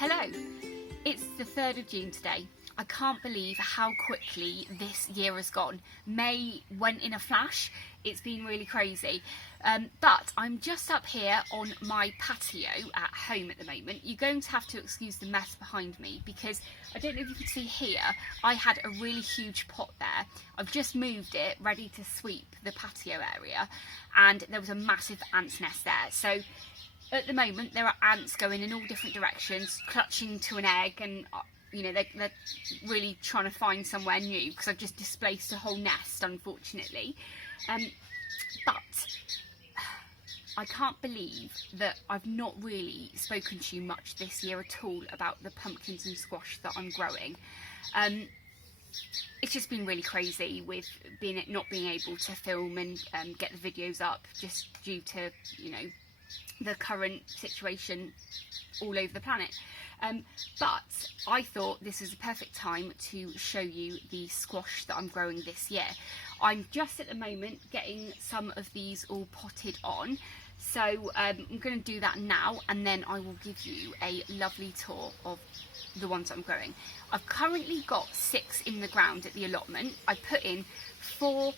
Hello, it's the 3rd of June today. I can't believe how quickly this year has gone. May went in a flash. It's been really crazy. But I'm just up here on my patio at home at the moment. You're going to have to excuse the mess behind me because I don't know if you can see here, I had a really huge pot there. I've just moved it, ready to sweep the patio area, and there was a massive ant's nest there. So at the moment there are ants going in all different directions, clutching to an egg, and you know, they're really trying to find somewhere new because I've just displaced a whole nest, unfortunately. But I can't believe that I've not really spoken to you much this year at all about the pumpkins and squash that I'm growing. It's just been really crazy with not being able to film and get the videos up just due to, you know, the current situation all over the planet. But I thought this was a perfect time to show you the squash that I'm growing this year. I'm just at the moment getting some of these all potted on, so I'm going to do that now, and then I will give you a lovely tour of the ones I'm growing. I've currently got 6 in the ground at the allotment. I put in 4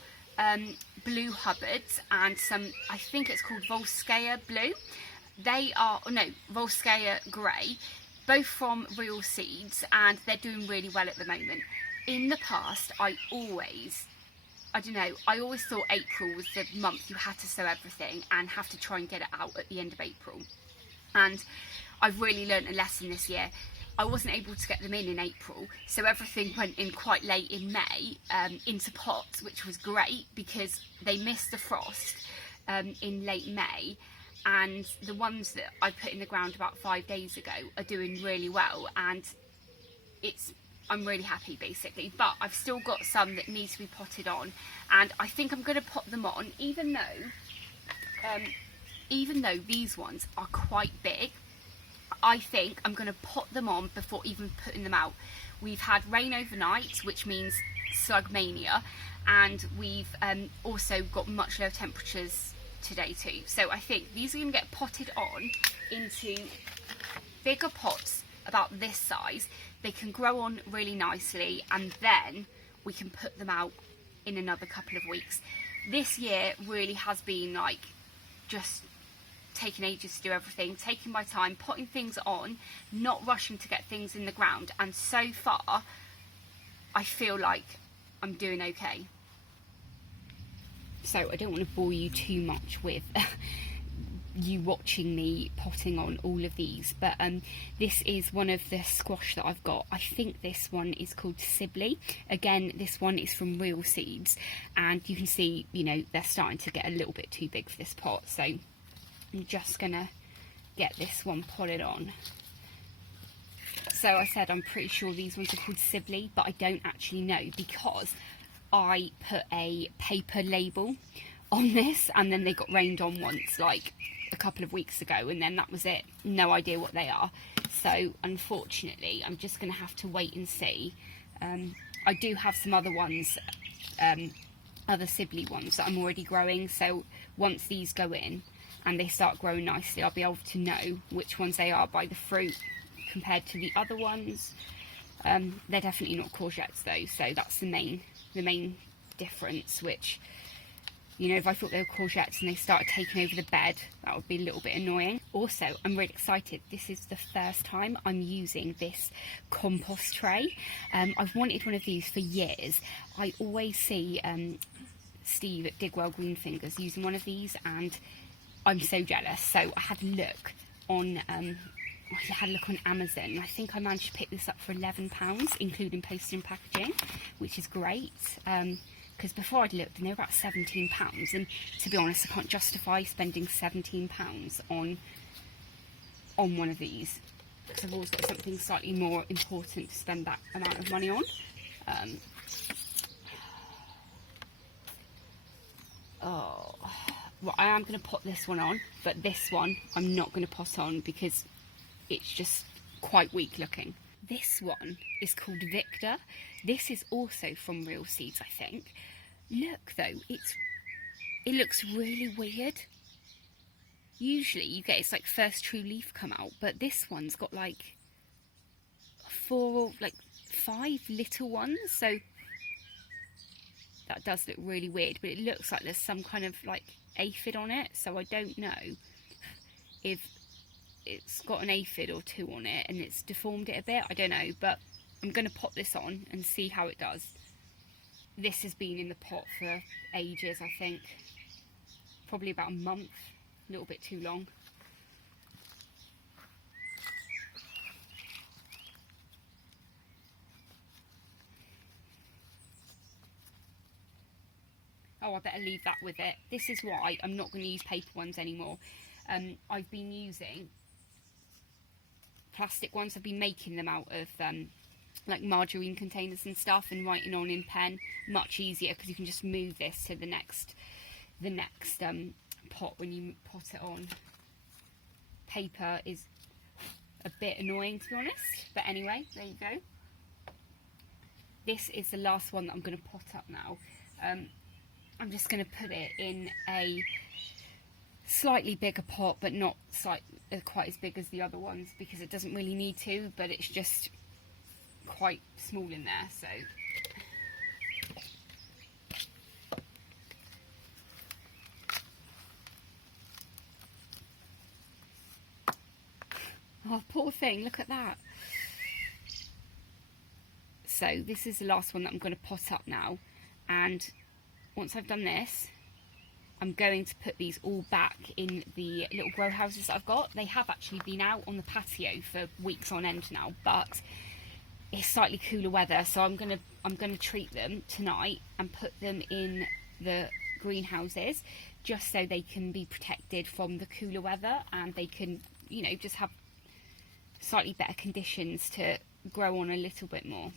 blue Hubbards and some, I think it's called Volskaya blue. They are, no, Volskaya grey, both from real seeds, and they're doing really well at the moment. In the past, I always thought April was the month you had to sow everything and have to try and get it out at the end of April. And I've really learnt a lesson this year. I wasn't able to get them in April, so everything went in quite late in May into pots, which was great because they missed the frost in late May, and the ones that I put in the ground about 5 days ago are doing really well, and I'm really happy basically. But I've still got some that need to be potted on, and I think I'm going to pot them on even though these ones are quite big. I think I'm going to pot them on before even putting them out. We've had rain overnight, which means slug mania, and we've also got much lower temperatures today too. So I think these are going to get potted on into bigger pots about this size. They can grow on really nicely, and then we can put them out in another couple of weeks. This year really has been like just taking ages to do everything, taking my time, putting things on, not rushing to get things in the ground, and so far I feel like I'm doing okay. So I don't want to bore you too much with you watching me potting on all of these, but this is one of the squash that I've got. I think this one is called Sibley. Again, this one is from real seeds, and you can see, you know, they're starting to get a little bit too big for this pot, so I'm just gonna get this one potted on. So I said I'm pretty sure these ones are called Sibley, but I don't actually know because I put a paper label on this and then they got rained on once, like a couple of weeks ago, and then that was it. No idea what they are. So unfortunately, I'm just gonna have to wait and see. I do have some other ones, other Sibley ones that I'm already growing. So once these go in and they start growing nicely, I'll be able to know which ones they are by the fruit compared to the other ones. They're definitely not courgettes though, so that's the main difference, which, you know, if I thought they were courgettes and they started taking over the bed, that would be a little bit annoying. Also, I'm really excited. This is the first time I'm using this compost tray. I've wanted one of these for years. I always see Steve at Digwell Greenfingers using one of these, and I'm so jealous. So I had a look on Amazon. I think I managed to pick this up for £11, including postage and packaging, which is great. Because before I'd looked and they were about £17, and to be honest, I can't justify spending £17 on one of these because I've always got something slightly more important to spend that amount of money on. Well, I am going to pot this one on, but this one I'm not going to pot on because it's just quite weak looking. This one is called Victor. This is also from real seeds, I think. Look though, it looks really weird. Usually you get its like first true leaf come out, but this one's got like like 5 little ones, so that does look really weird, but it looks like there's some kind of like aphid on it, so I don't know if it's got an aphid or 2 on it and it's deformed it a bit, I don't know, but I'm going to pop this on and see how it does. This has been in the pot for ages, I think, probably about a month, a little bit too long. Oh, I better leave that with it. This is why I'm not going to use paper ones anymore. I've been using plastic ones. I've been making them out of like margarine containers and stuff, and writing on in pen. Much easier because you can just move this to the next pot when you pot it on. Paper is a bit annoying, to be honest, but anyway, there you go. This is the last one that I'm going to pot up now. I'm just going to put it in a slightly bigger pot, but not quite as big as the other ones, because it doesn't really need to, but it's just quite small in there, so. Oh, poor thing, look at that. So this is the last one that I'm going to pot up now, and once I've done this, I'm going to put these all back in the little grow houses that I've got. They have actually been out on the patio for weeks on end now, but it's slightly cooler weather, so I'm gonna treat them tonight and put them in the greenhouses just so they can be protected from the cooler weather, and they can, you know, just have slightly better conditions to grow on a little bit more.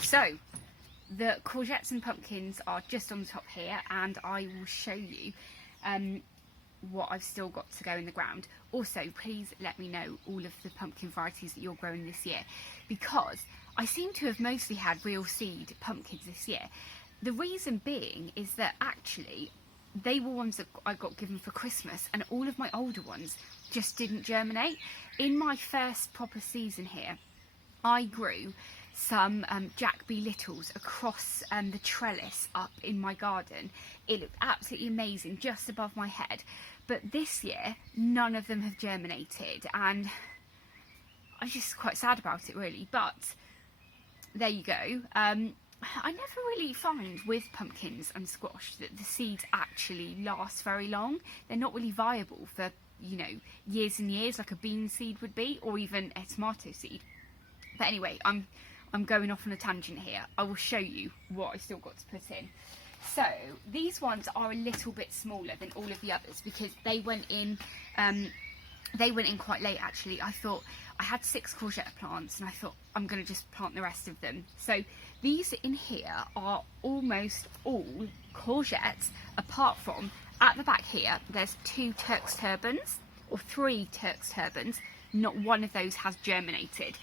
So the courgettes and pumpkins are just on the top here, and I will show you what I've still got to go in the ground. Also, please let me know all of the pumpkin varieties that you're growing this year, because I seem to have mostly had real seed pumpkins this year. The reason being is that actually they were ones that I got given for Christmas, and all of my older ones just didn't germinate. In my first proper season here, I grew some Jack B. Littles across the trellis up in my garden. It looked absolutely amazing just above my head, but this year none of them have germinated, and I'm just quite sad about it really, but there you go. I never really find with pumpkins and squash that the seeds actually last very long. They're not really viable for, you know, years and years like a bean seed would be, or even a tomato seed. But anyway, I'm going off on a tangent here. I will show you what I still got to put in. So these ones are a little bit smaller than all of the others because they went in quite late actually. I thought I had 6 courgette plants, and I thought I'm going to just plant the rest of them. So these in here are almost all courgettes, apart from at the back here there's 2 Turk's turbans, or 3 Turk's turbans. Not one of those has germinated.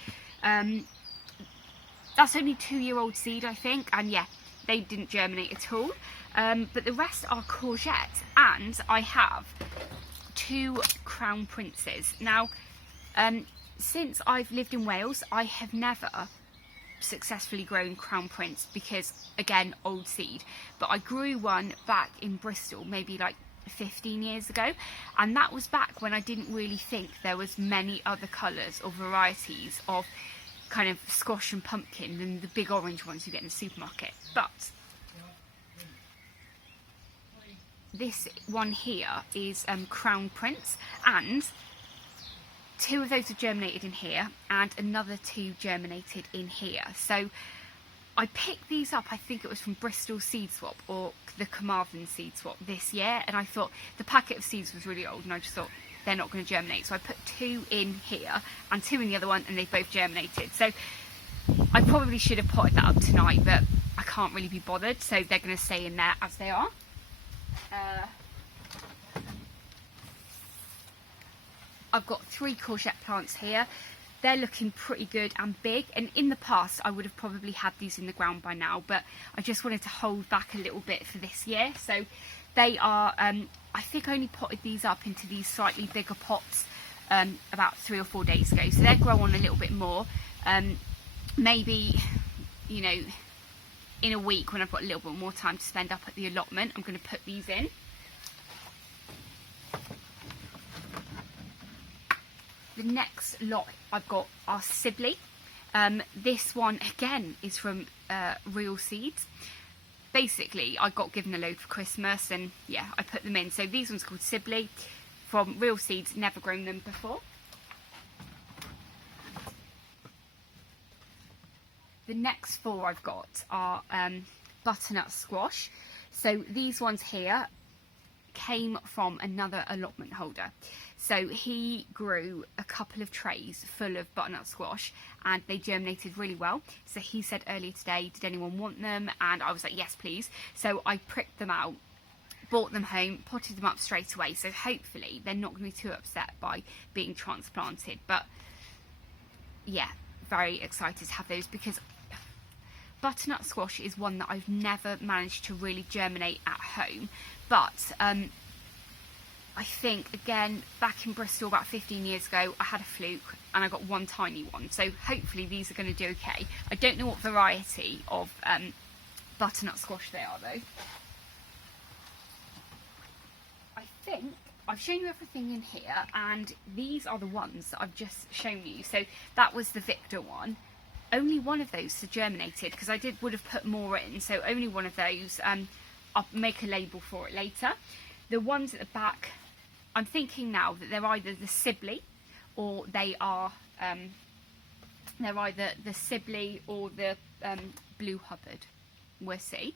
That's only 2-year-old seed, I think, and yeah, they didn't germinate at all. But the rest are courgettes, and I have 2 crown princes. Now, since I've lived in Wales, I have never successfully grown crown prince because, again, old seed. But I grew one back in Bristol, maybe like 15 years ago, and that was back when I didn't really think there was many other colours or varieties of kind of squash and pumpkin than the big orange ones you get in the supermarket. But this one here is crown prince, and 2 of those have germinated in here, and another 2 germinated in here. So I picked these up, I think it was from Bristol Seed Swap or the Carmarthen Seed Swap this year, and I thought the packet of seeds was really old, and I just thought they're not going to germinate. So I put 2 in here and 2 in the other one, and they both germinated. So I probably should have potted that up tonight, but I can't really be bothered, so they're going to stay in there as they are. I've got 3 courgette plants here. They're looking pretty good and big, and in the past I would have probably had these in the ground by now, but I just wanted to hold back a little bit for this year. So they are, I think I only potted these up into these slightly bigger pots about 3 or 4 days ago, so they'll grow on a little bit more. Maybe, you know, in a week when I've got a little bit more time to spend up at the allotment, I'm going to put these in. The next lot I've got are Sibley. This one again is from Real Seeds. Basically, I got given a load for Christmas, and yeah, I put them in. So these ones called Sibley from Real Seeds. Never grown them before. The next 4 I've got are butternut squash. So these ones here came from another allotment holder. So he grew a couple of trays full of butternut squash and they germinated really well. So he said earlier today, did anyone want them? And I was like, yes, please. So I pricked them out, brought them home, potted them up straight away. So hopefully they're not going to be too upset by being transplanted. But yeah, very excited to have those, because butternut squash is one that I've never managed to really germinate at home. But I think, again, back in Bristol about 15 years ago, I had a fluke and I got one tiny one. So hopefully these are going to do okay. I don't know what variety of butternut squash they are, though. I think I've shown you everything in here, and these are the ones that I've just shown you. So that was the Victor one. Only one of those had germinated, because I would have put more in. So only one of those. I'll make a label for it later. The ones at the back, I'm thinking now that they're either the Sibley or they are they're either the Sibley or the Blue Hubbard. We'll see.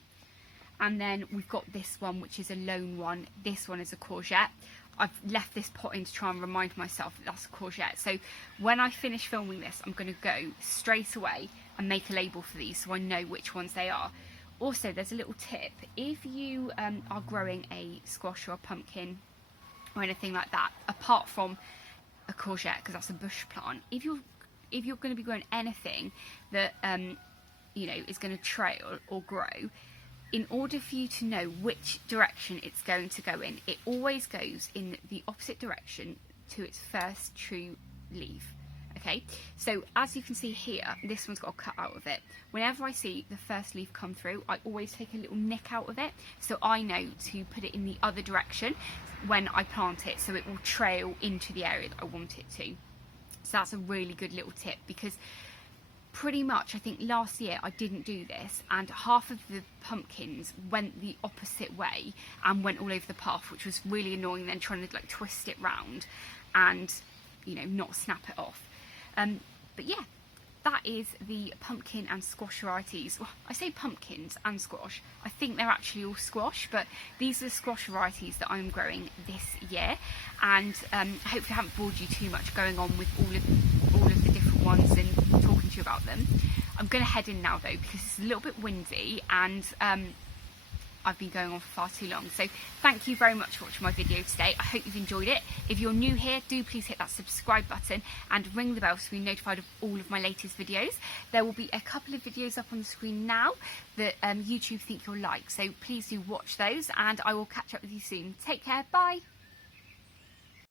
And then we've got this one, which is a lone one. This one is a courgette. I've left this pot in to try and remind myself that that's a courgette. So when I finish filming this, I'm going to go straight away and make a label for these so I know which ones they are. Also, there's a little tip. If you are growing a squash or a pumpkin or anything like that, apart from a courgette, because that's a bush plant, if you're going to be growing anything that you know, is going to trail or grow, in order for you to know which direction it's going to go in, it always goes in the opposite direction to its first true leaf. Okay, so as you can see here, this one's got a cut out of it. Whenever I see the first leaf come through, I always take a little nick out of it, so I know to put it in the other direction when I plant it, so it will trail into the area that I want it to. So that's a really good little tip, because pretty much, I think last year I didn't do this, and half of the pumpkins went the opposite way and went all over the path, which was really annoying, then trying to like twist it round and, you know, not snap it off. But yeah, that is the pumpkin and squash varieties. Well, I say pumpkins and squash, I think they're actually all squash, but these are the squash varieties that I'm growing this year. And hopefully I haven't bored you too much going on with all of the different ones and talking to you about them. I'm going to head in now though, because it's a little bit windy and I've been going on for far too long. So thank you very much for watching my video today. I hope you've enjoyed it. If you're new here, do please hit that subscribe button and ring the bell to be notified of all of my latest videos. There will be a couple of videos up on the screen now that YouTube think you'll like, so please do watch those, and I will catch up with you soon. Take care, bye.